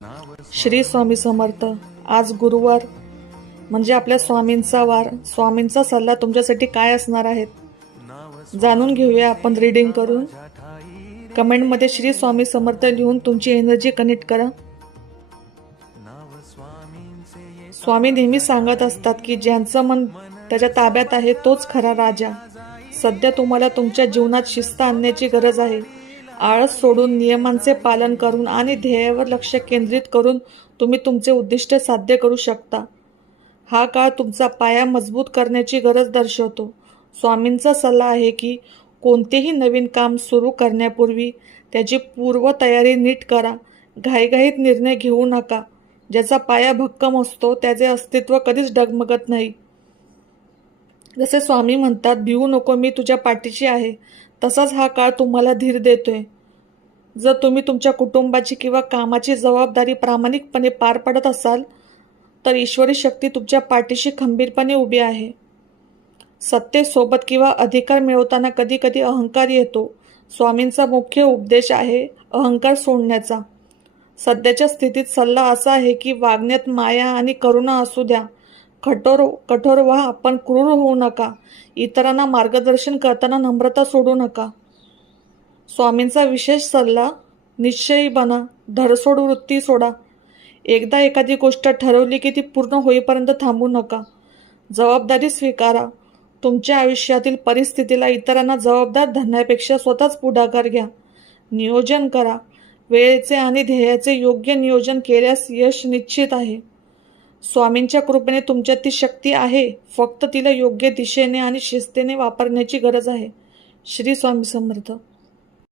श्री स्वामी समर्थ। आज गुरुवार म्हणजे आपल्या स्वामींचा वार। स्वामींचा सल्ला तुमच्यासाठी काय असणार आहेत जाणून घेऊया आपण रीडिंग करून। कमेंटमध्ये श्री स्वामी समर्थ लिहून तुमची एनर्जी कनेक्ट करा। स्वामी नेहमी सांगत असतात की ज्यांचं मन त्याच्या ताब्यात आहे तोच खरा राजा। सध्या तुम्हाला तुमच्या जीवनात शिस्त आणण्याची गरज आहे। आळस सोडून नियमांचे पालन करून आणि ध्येयावर लक्ष केंद्रित करून तुम्ही तुमचे उद्दिष्ट साध्य करू शकता। हा काळ तुमचा पाया मजबूत करण्याची गरज दर्शवतो। स्वामींचा सल्ला आहे की कोणतेही नवीन काम सुरू करण्यापूर्वी त्याची पूर्वतयारी नीट करा। घाईघाईत निर्णय घेऊ नका। ज्याचा पाया भक्कम असतो त्याचे अस्तित्व कधीच डगमगत नाही। जसे स्वामी म्हणतात, भिवू नको, मी तुझ्या पाठीशी आहे, तसाच हा काळ तुम्हाला धीर देतोय। जर तुम्ही तुमच्या कुटुंबाची किंवा कामाची जबाबदारी प्रामाणिकपणे पार पाडत असाल तर ईश्वरी शक्ती तुमच्या पाठीशी खंबीरपणे उभी आहे। सत्तेसोबत किंवा अधिकार मिळवताना कधी कधी अहंकार येतो। स्वामींचा मुख्य उपदेश आहे अहंकार सोडण्याचा। सध्याच्या स्थितीत सल्ला असा आहे की वागण्यात माया आणि करुणा असू द्या। कठोर व्हा पण क्रूर होऊ नका। इतरांना मार्गदर्शन करताना नम्रता सोडू नका। स्वामींचा विशेष सल्ला, निश्चयी बना, धरसोड वृत्ती सोडा। एकदा एखादी गोष्ट ठरवली की ती पूर्ण होईपर्यंत थांबू नका। जबाबदारी स्वीकारा। तुमच्या आयुष्यातील परिस्थितीला इतरांना जबाबदार धरण्यापेक्षा स्वतःच पुढाकार घ्या। नियोजन करा। वेळेचे आणि ध्येयाचे योग्य नियोजन केल्यास यश निश्चित आहे। स्वामींच्या कृपेने तुमच्यात ती शक्ती आहे, फक्त तिला योग्य दिशेने आणि शिस्तीने वापरण्याची गरज आहे। श्री स्वामी समर्थ।